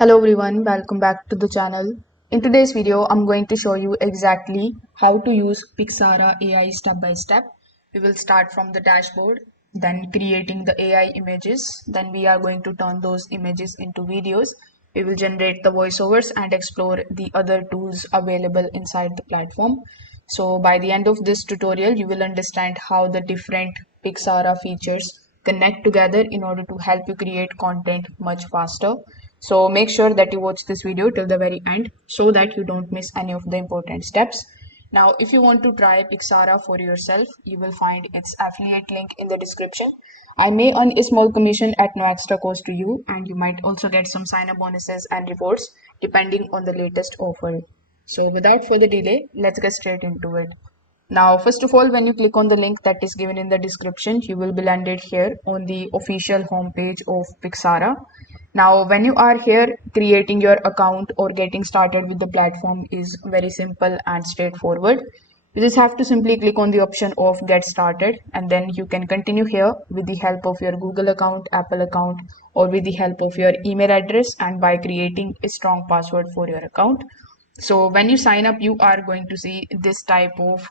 Hello everyone, welcome back to the channel. In today's video, I'm going to show you exactly how to use Pixara AI step by step. We will start from the dashboard, then creating the AI images. Then we are going to turn those images into videos. We will generate the voiceovers and explore the other tools available inside the platform. So by the end of this tutorial, you will understand how the different Pixara features connect together in order to help you create content much faster. So make sure that you watch this video till the very end so that you don't miss any of the important steps. Now, if you want to try Pixara for yourself, you will find its affiliate link in the description. I may earn a small commission at no extra cost to you, and you might also get some sign-up bonuses and rewards depending on the latest offer. So without further delay, let's get straight into it. Now, first of all, when you click on the link that is given in the description, you will be landed here on the official homepage of Pixara. Now, when you are here, creating your account or getting started with the platform is very simple and straightforward. You just have to simply click on the option of get started, and then you can continue here with the help of your Google account, Apple account, or with the help of your email address and by creating a strong password for your account. So when you sign up, you are going to see this type of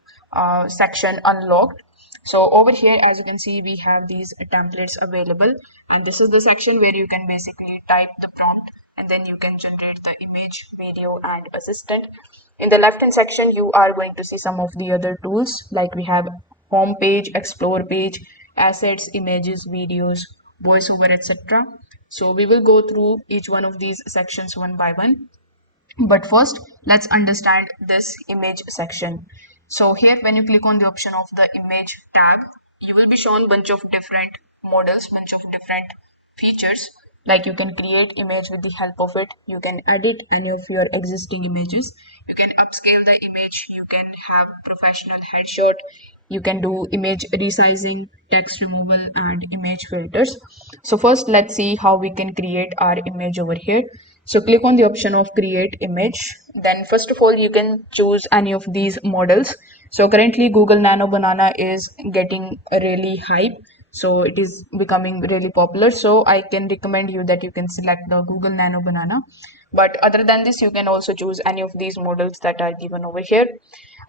section unlocked. So over here, as you can see, we have these templates available, and this is the section where you can basically type the prompt and then you can generate the image, video, and assistant. In the left hand section, you are going to see some of the other tools, like we have home page, explore page, assets, images, videos, voiceover, etc. So we will go through each one of these sections one by one. But first, let's understand this image section. So here, when you click on the option of the image tab, you will be shown bunch of different models, bunch of different features. Like you can create image with the help of it. You can edit any of your existing images. You can upscale the image. You can have professional headshot. You can do image resizing, text removal, and image filters. So first, let's see how we can create our image over here. So click on the option of create image. Then first of all, you can choose any of these models. So currently Google Nano Banana is getting a really hype. So it is becoming really popular. So I can recommend you that you can select the Google Nano Banana. But other than this, you can also choose any of these models that are given over here.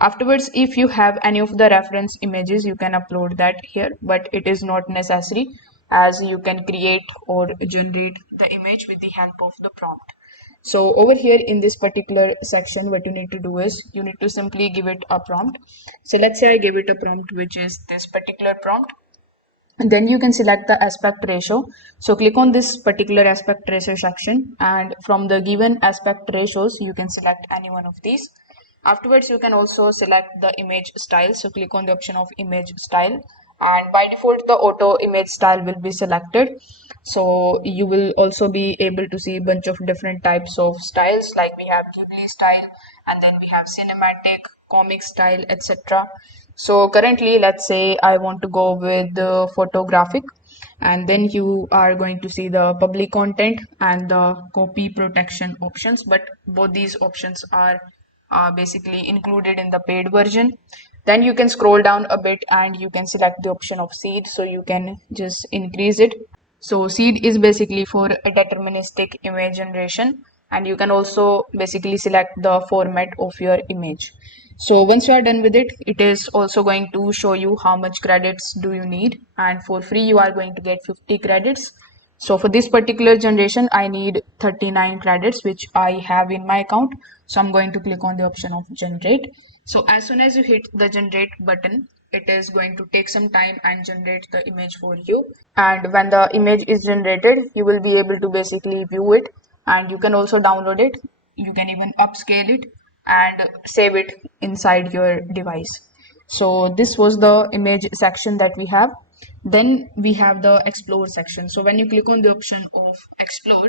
Afterwards, if you have any of the reference images, you can upload that here, but it is not necessary as you can create or generate the image with the help of the prompt. So over here in this particular section, what you need to do is you need to simply give it a prompt. So let's say I give it a prompt, which is this particular prompt. And then you can select the aspect ratio. So click on this particular aspect ratio section, and from the given aspect ratios, you can select any one of these. Afterwards, you can also select the image style. So click on the option of image style, and by default, the auto image style will be selected. So you will also be able to see a bunch of different types of styles, like we have Ghibli style, and then we have cinematic, comic style, etc. So currently, let's say I want to go with the photographic, and then you are going to see the public content and the copy protection options. But both these options are basically included in the paid version. Then you can scroll down a bit and you can select the option of seed, so you can just increase it. So seed is basically for a deterministic image generation, and you can also basically select the format of your image. So once you are done with it, it is also going to show you how much credits do you need, and for free you are going to get 50 credits. So for this particular generation, I need 39 credits, which I have in my account. So I'm going to click on the option of generate. So as soon as you hit the generate button, it is going to take some time and generate the image for you. And when the image is generated, you will be able to basically view it, and you can also download it. You can even upscale it and save it inside your device. So this was the image section that we have. Then we have the explore section. So when you click on the option of explore,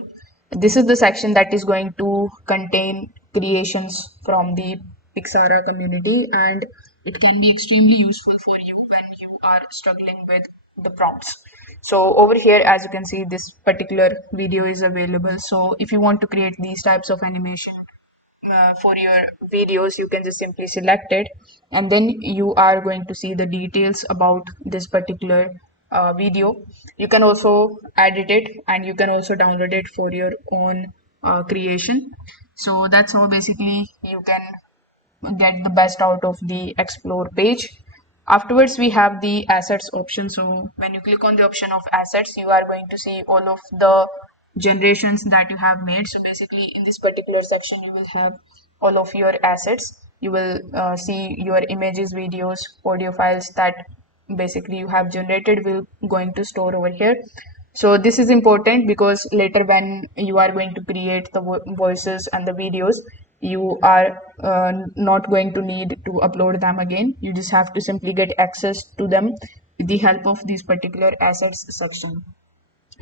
this is the section that is going to contain creations from the Pixara community, and it can be extremely useful for you when you are struggling with the prompts. So over here, as you can see, this particular video is available. So if you want to create these types of animation for your videos, you can just simply select it, and then you are going to see the details about this particular video. You can also edit it, and you can also download it for your own creation. So that's how basically you can get the best out of the explore page. Afterwards we have the assets option. So when you click on the option of assets, you are going to see all of the generations that you have made. So basically in this particular section you will have all of your assets. You will see your images, videos, audio files that basically you have generated will going to store over here. So this is important because later when you are going to create the voices and the videos, you are not going to need to upload them again. You just have to simply get access to them with the help of this particular assets section.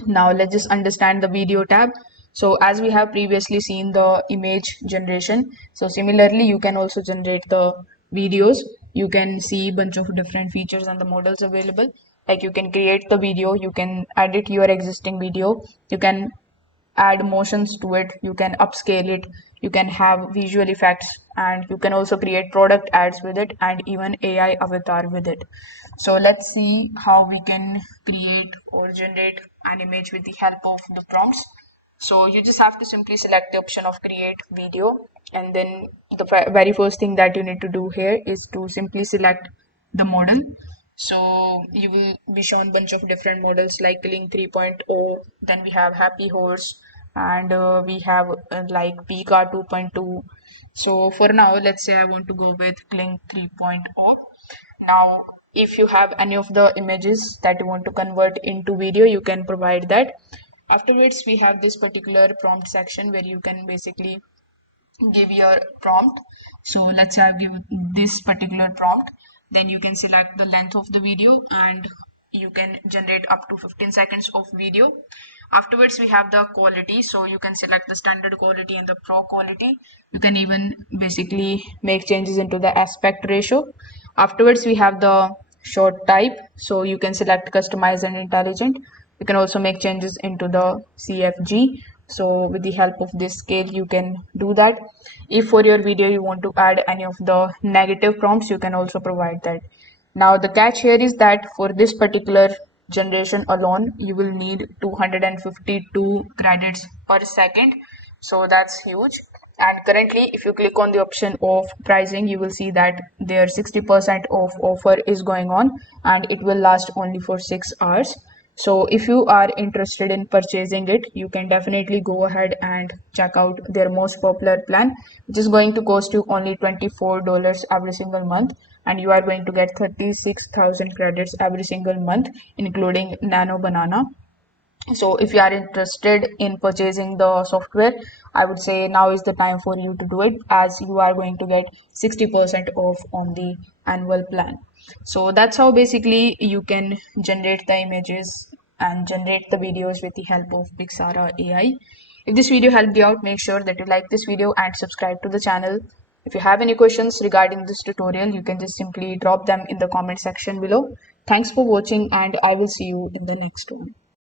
Now let's just understand the video tab. So as we have previously seen the image generation, so similarly you can also generate the videos. You can see bunch of different features and the models available. Like you can create the video, you can edit your existing video, you can add motions to it, you can upscale it, you can have visual effects, and you can also create product ads with it and even AI avatar with it. So let's see how we can create or generate an image with the help of the prompts. So you just have to simply select the option of create video, and then the very first thing that you need to do here is to simply select the model. So you will be shown bunch of different models like Link 3.0, then we have Happy Horse, and we have like Pika 2.2. So for now, let's say I want to go with Link 3.0. Now, if you have any of the images that you want to convert into video, you can provide that. Afterwards, we have this particular prompt section where you can basically give your prompt. So let's say I give this particular prompt, then you can select the length of the video and you can generate up to 15 seconds of video. Afterwards we have the quality, so you can select the standard quality and the pro quality. You can even basically make changes into the aspect ratio. Afterwards we have the short type, so you can select customize and intelligent. You can also make changes into the CFG. So with the help of this scale, you can do that. If for your video you want to add any of the negative prompts, you can also provide that. Now the catch here is that for this particular generation alone, you will need 252 credits per second. So that's huge. And currently, if you click on the option of pricing, you will see that their 60% off offer is going on and it will last only for 6 hours. So if you are interested in purchasing it, you can definitely go ahead and check out their most popular plan, which is going to cost you only $24 every single month. And you are going to get 36,000 credits every single month, including Nano Banana. So if you are interested in purchasing the software, I would say now is the time for you to do it, as you are going to get 60% off on the annual plan. So that's how basically you can generate the images and generate the videos with the help of Pixara AI. If this video helped you out, make sure that you like this video and subscribe to the channel. If you have any questions regarding this tutorial, you can just simply drop them in the comment section below. Thanks for watching and I will see you in the next one.